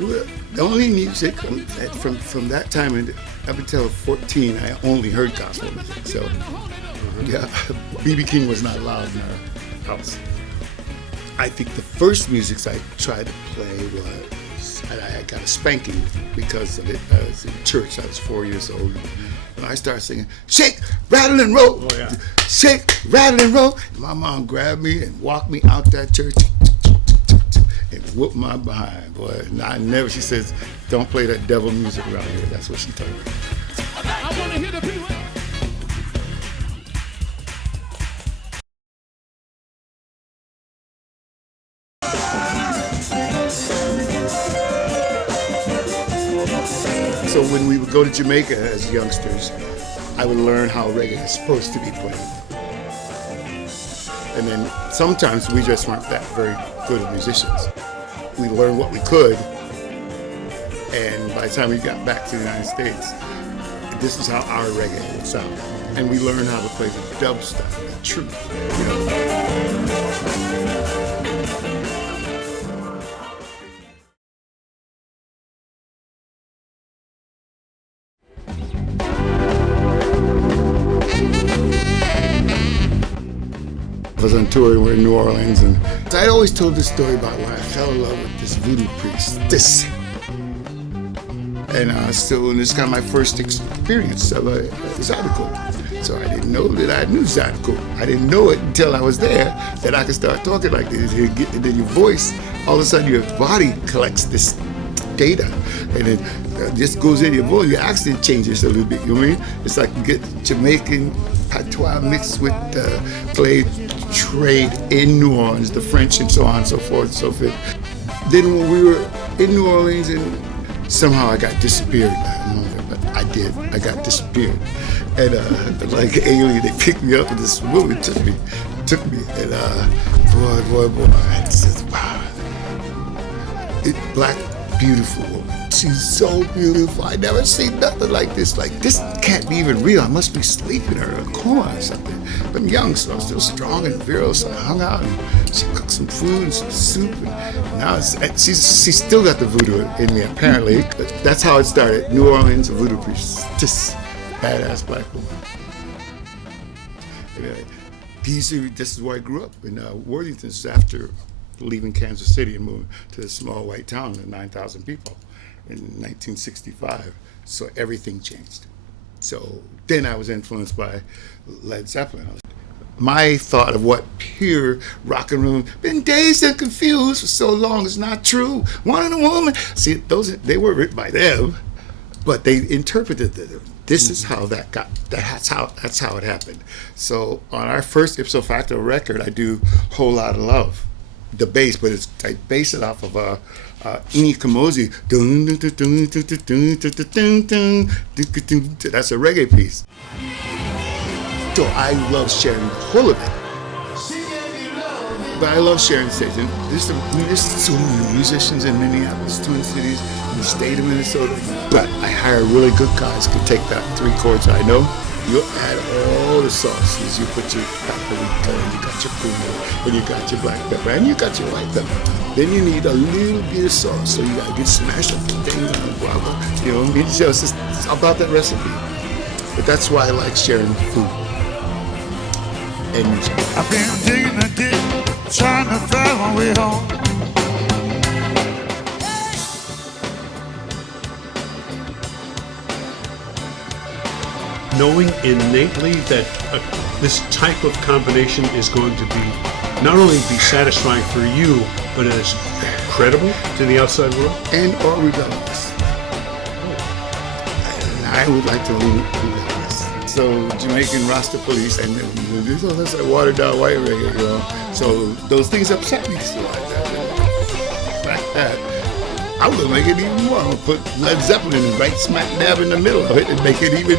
Well, the only music from that time and up until 14, I only heard gospel music. So, yeah, B.B. King was not allowed in our house. I think the first music I tried to play was, and I got a spanking because of it. I was in church. I was 4 years old. And I started singing, "Shake, rattle, and roll." Oh, yeah. Shake, rattle, and roll. And my mom grabbed me and walked me out that church and whooped my behind, boy. And she says, "Don't play that devil music around here." That's what she told me. I want to hear the people. So when we would go to Jamaica as youngsters, I would learn how reggae is supposed to be played. And then sometimes we just weren't that very good at musicians. We learned what we could, and by the time we got back to the United States, this is how our reggae would sound. And we learned how to play the dub style, the truth. You know? I was on tour and we're in New Orleans, and I always told this story about when I fell in love with this voodoo priest, and so this is kind of my first experience of a Zydeco. So I didn't know that I knew Zydeco. I didn't know it until I was there that I could start talking like this. And then your voice, all of a sudden your body collects this data, and it just goes in your voice. Your accent changes a little bit, you know what I mean? It's like you get Jamaican patois mixed with play trade in New Orleans, the French and so on and so forth and so forth. Then when we were in New Orleans, and somehow I got disappeared. I don't know, but I did. I got disappeared. And like an alien, they picked me up, and this woman took me, and boy, I said, wow. Black, beautiful woman. She's so beautiful. I never seen nothing like this. Like, this can't be even real. I must be sleeping or in a coma or something. But I'm young, so I'm still strong and virile. So I hung out, and she cooked some food and some soup. And now she's still got the voodoo in me, apparently. But that's how it started. New Orleans, a voodoo priest. Just badass black woman. This is where I grew up in Worthington. After leaving Kansas City and moving to a small white town of 9,000 people in 1965. So everything changed. So then I was influenced by Led Zeppelin. My thought of what pure rock and roll, been dazed and confused for so long, is not true. One and a woman. See, they were written by them, but they interpreted it. This is how that's how it happened. So on our first ipso facto record, I do Whole Lotta Love, the bass, but I base it off of Ini Kamoze. That's a reggae piece. So I love sharing the whole of it. But I love sharing stage. There's so many musicians in Minneapolis, Twin Cities, in the state of Minnesota. But I hire really good guys who can take that 3 chords I know. You add all the sauces. You put your paprika, and you got your cumin, and you got your black pepper, and you got your white pepper. Then you need a little bit of sauce, so you gotta get smashed up the thing, blah, blah. You know, it's just about that recipe. But that's why I like sharing food and music. I've been digging a dip, trying to find my way home. Knowing innately that this type of combination is going to be not only be satisfying for you, but as credible to the outside world? And or rebellious. I would like to lean rebellious. So Jamaican Rasta Police, and that's like watered down white reggae, you know. So those things upset me still like that. I'm gonna make it even more. I'm gonna put Led Zeppelin right smack dab in the middle of it and make it even,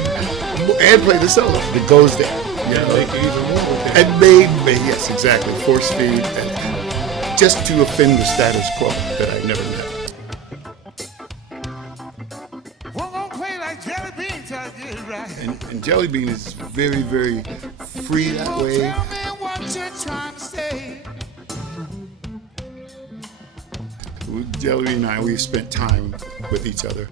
and play the solo that goes there. You know? Make it even more with that. And yes, exactly, force feed, and just to offend the status quo that I never met. We're gonna play like Jelly Bean till I get it right. And Jelly Bean is very, very free that way. Tell me what you're trying to say. Jelly Bean and I, we've spent time with each other.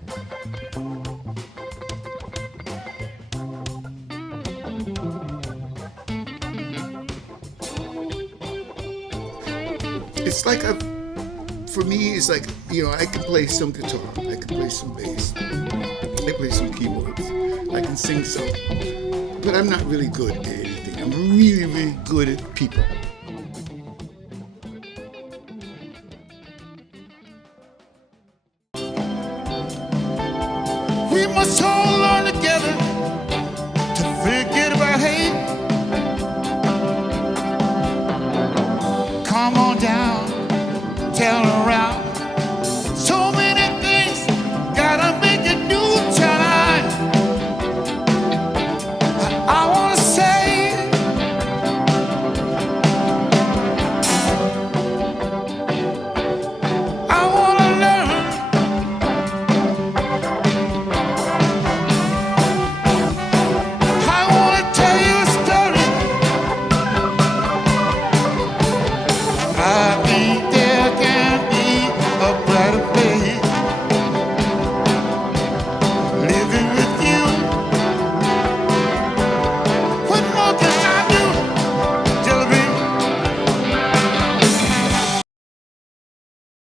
It's like for me, it's like, I can play some guitar, I can play some bass, I play some keyboards, I can sing some, but I'm not really good at anything. I'm really, really good at people. We must all learn to